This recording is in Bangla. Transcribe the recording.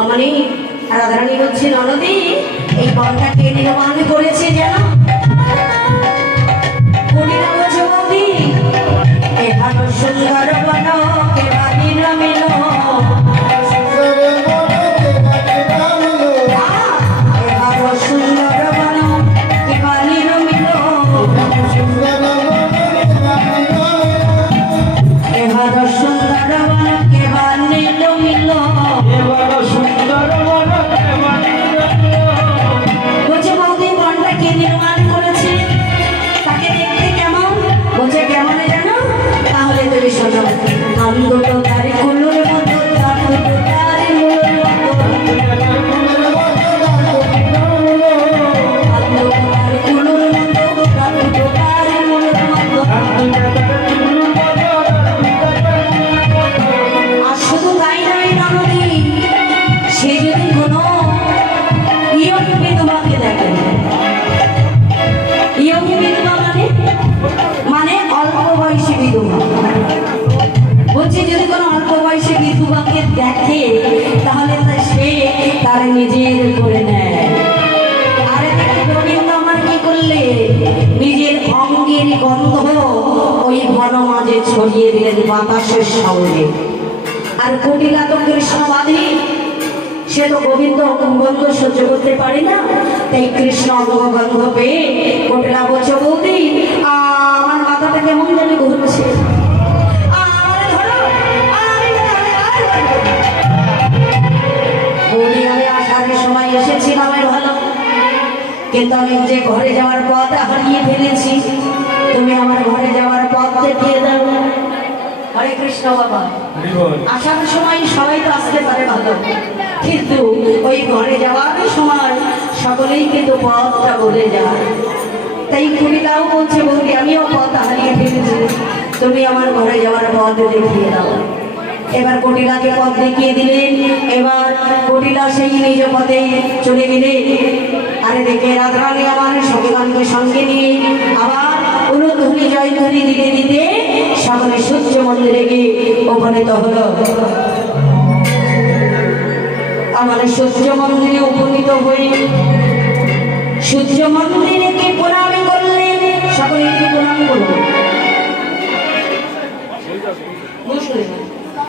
অমনি রাধারানী বলছে, ননদী এই বনটা কে নির্মাণ করেছে যেন? কুটিলা বলছে, বৌদি এখানে সুন্দর বন কে বাঁধি নামিল, সুন্দর বন কে বাঁধি নামিল, এবার সুন্দর বন কে বাঁধি নামিল। বলছে, বৌদি বনটা কে নির্মাণ করেছে? তাকে দেখতে কেমন? বলছে, কেমন জানো? তাহলে তুমি শোনো। আমি দুটো তারি কুলুর মতো, তার দুটো তারি মুলোর মতো, আর দুটো তারি কুলুর মতো, তার দুটো তারি মুলোর মতো। আর শুধু তাই নয় ননদী, সে যদি কোনো ইয়ং বিধবাকে দেখেন, ইয়ং বিধবা মানে অল্প বয়সী বিধবা। বলছি, যদি কোনো অল্প বয়সী বিধবাকে দেখে তাহলে সে তার নিজের করে নেয়। আর গোবিন্দ আমার কি করলে? নিজের অঙ্গের গন্ধ ওই বন মাঝে ছড়িয়ে দিলেন বাতাসের সঙ্গে। আর কুটিলা তো কৃষ্ণবাদী, সে তো গোবিন্দ গন্ধ সহ্য করতে পারে না, তাই কৃষ্ণ গন্ধ পেয়ে কুটিলা বলছে, বৌদি আমার মাথাটা কেমন জানি ঘুরছে, বৌদি আমি আসার সময় এসেছিলাম ভালো, কিন্তু আমি যে ঘরে যাওয়ার পথ হারিয়ে ফেলেছি, তুমি আমার ঘরে যাওয়ার পথ দেখিয়ে দাও। হরে কৃষ্ণ বাবা। আসার সময় সবাই তো আসতে পারে ভালো, কিন্তু ওই ঘরে যাওয়ার সময় সকলেই কিন্তু পথটা বলে যায়। তাই কুড়িটাও বলছে, বৌদি আমিও পথ হারিয়ে ফেলেছি, তুমি আমার ঘরে যাওয়ার পথ দেখিয়ে দাও। এবার কুটিলাকে পথ দেখিয়ে দিলেন। এবার কুটিলা সেই নিজ পথে চলে গেলে। আরে দেখে রাধারানী আমার সখীগণকে সঙ্গে নিয়ে আবার উলুধ্বনি জয়ধ্বনি দিতে দিতে সকলে সূর্য মন্দিরে গিয়ে উপনীত হলো। আমার সূর্য মন্দিরে উপনীত হয়ে সূর্য মন্দিরে কে প্রণাম করলেন? সকলে কি প্রণাম করলেন?